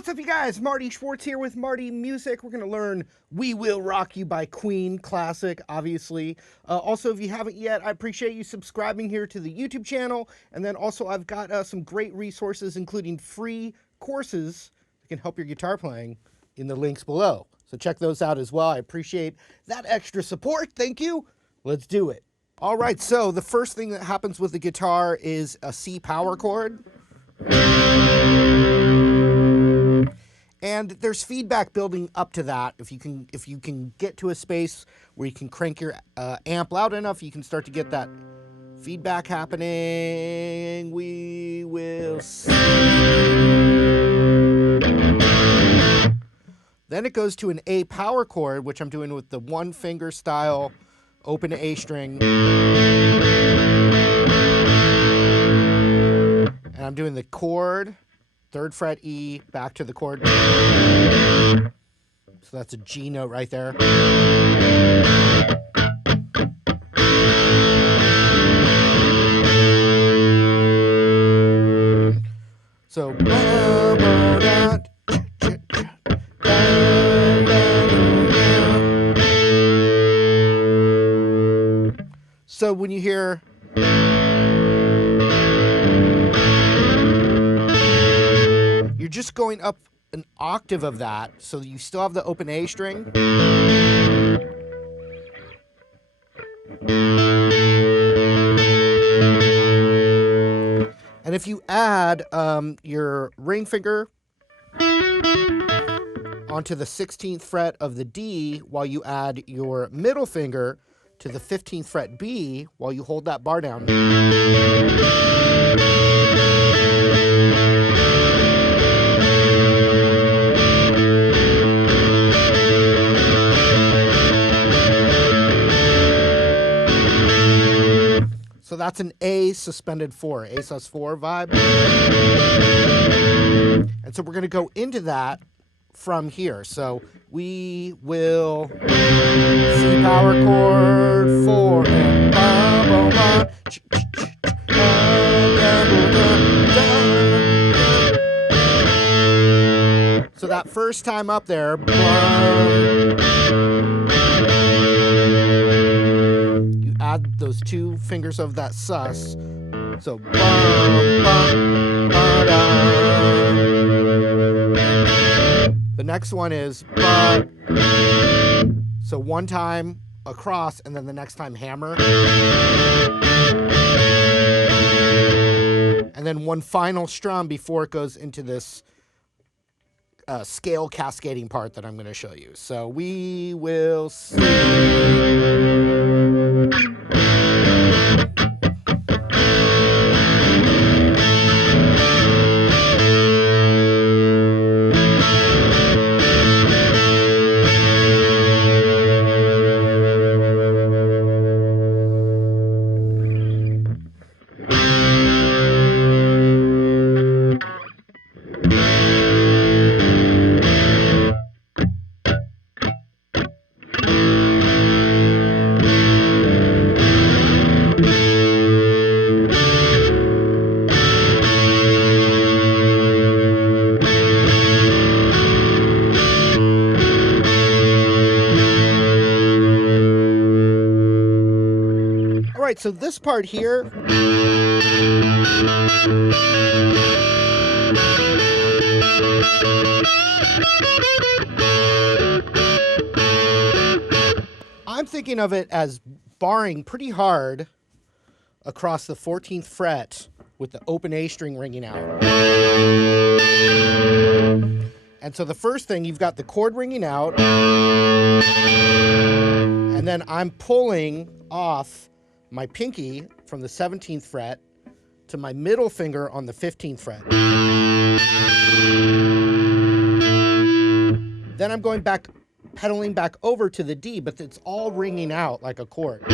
What's up, you guys? Marty Schwartz here with Marty Music. We're going to learn We Will Rock You by Queen, classic, obviously. Also, if you haven't yet, I appreciate you subscribing here to the YouTube channel. And then also, I've got some great resources, including free courses that can help your guitar playing in the links below. So check those out as well. I appreciate that extra support. Thank you. Let's do it. All right, so the first thing that happens with the guitar is a C power chord. And there's feedback building up to that. If you can get to a space where you can crank your amp loud enough, you can start to get that feedback happening. We will see. Then it goes to an A power chord, which I'm doing with the one finger style open A string. And I'm doing the chord, 3rd fret E, back to the chord. So that's a G note right there. So when you hear you're just going up an octave of that, so you still have the open A string. And if you add your ring finger onto the 16th fret of the D while you add your middle finger to the 15th fret B while you hold that bar down. So that's an A suspended 4, A sus4 vibe. And so we're going to go into that from here. So we will C power chord 4 and ba ba ba. So that first time up there, you add those 2 fingers of that sus. So the next one is ba. So one time across, and then the next time hammer. And then one final strum before it goes into this scale cascading part that I'm going to show you. So we will see. All right, so this part here, I'm thinking of it as barring pretty hard across the 14th fret with the open A string ringing out. And so the first thing, you've got the chord ringing out, and then I'm pulling off my pinky from the 17th fret to my middle finger on the 15th fret. Then I'm going back, pedaling back over to the D, but it's all ringing out like a chord.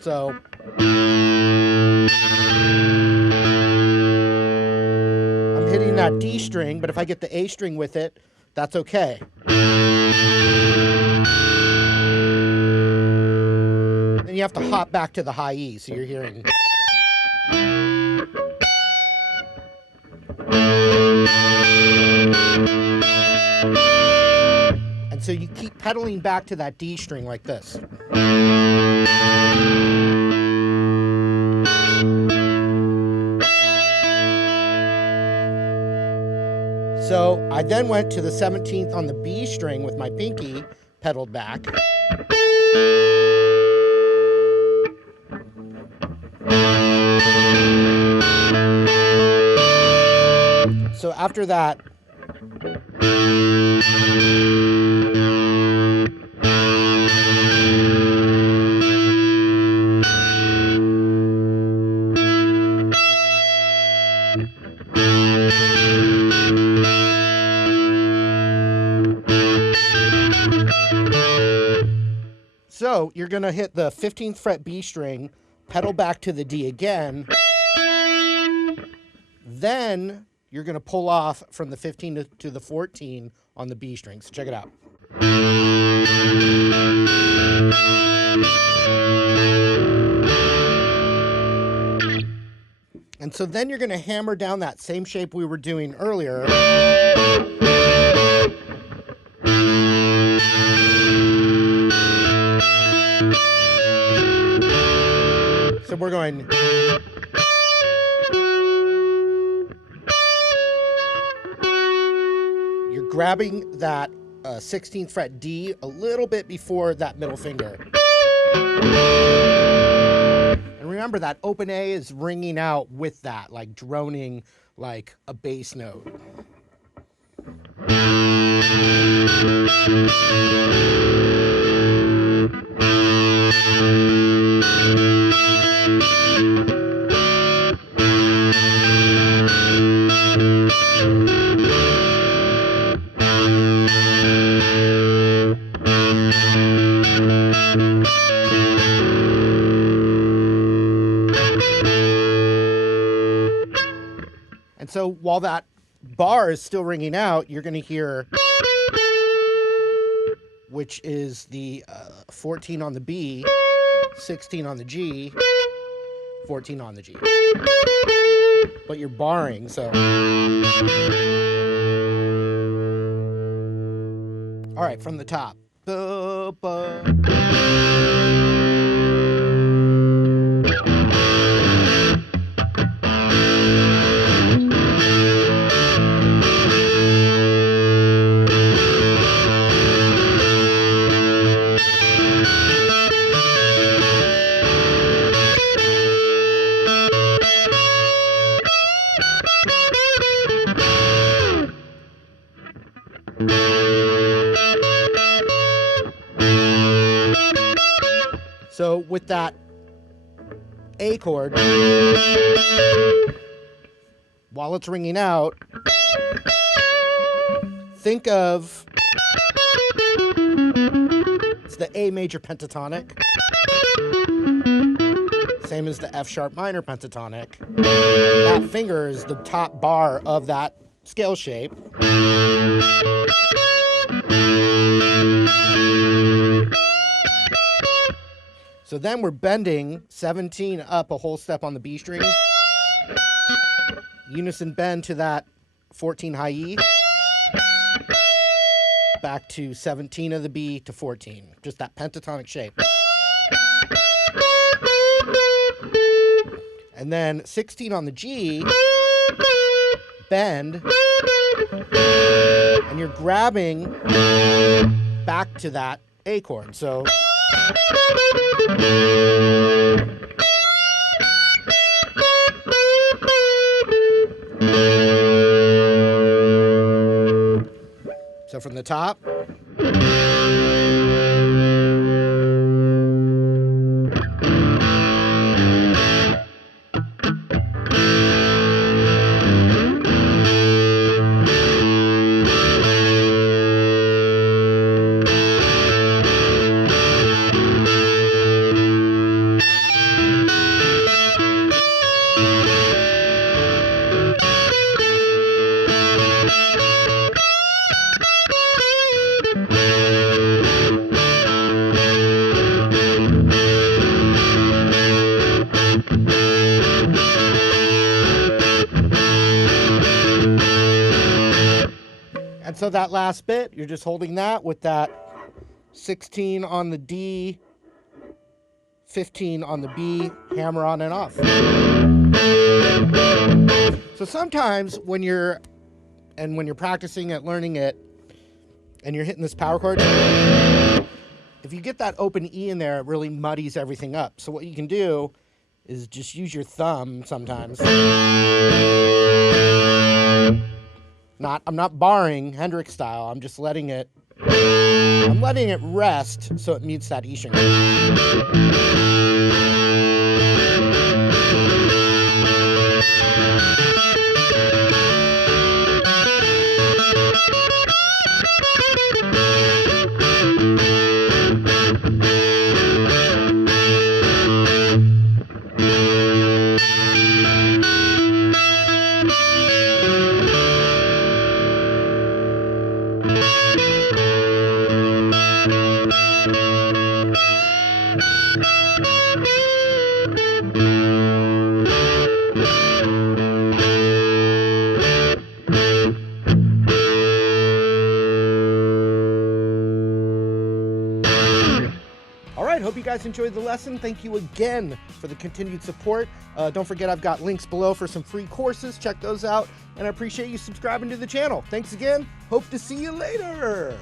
So I'm hitting that D string, but if I get the A string with it, that's okay. Then you have to hop back to the high E, so you're hearing. pedaling back to that D string like this. So I then went to the 17th on the B string with my pinky pedaled back. So after that, so you're going to hit the 15th fret B string, pedal back to the D again, then you're going to pull off from the 15 to the 14 on the B string. So check it out. And so then you're going to hammer down that same shape we were doing earlier. So we're going... You're grabbing that 16th fret D a little bit before that middle finger. And remember that open A is ringing out with that, like droning like a bass note. And so while that bar is still ringing out, you're going to hear, which is the 14 on the B, 16 on the G, 14 on the G. But you're barring, so. All right, from the top. Ba, ba. So with that A chord, while it's ringing out, think of, it's the A major pentatonic, same as the F sharp minor pentatonic. That finger is the top bar of that scale shape. So then we're bending 17 up a whole step on the B string. Unison bend to that 14 high E. Back to 17 of the B to 14. Just that pentatonic shape. And then 16 on the G. Bend. And you're grabbing back to that A chord. So... So from the top. And so that last bit, you're just holding that with that 16 on the D, 15 on the B, hammer on and off. So sometimes when you're practicing it, learning it, and you're hitting this power chord, if you get that open E in there, it really muddies everything up. So what you can do is just use your thumb sometimes. I'm not barring Hendrix style. I'm just letting it rest so it mutes that E string. Hope you guys enjoyed the lesson. Thank you again for the continued support. Don't forget, I've got links below for some free courses. Check those out. And I appreciate you subscribing to the channel. Thanks again. Hope to see you later.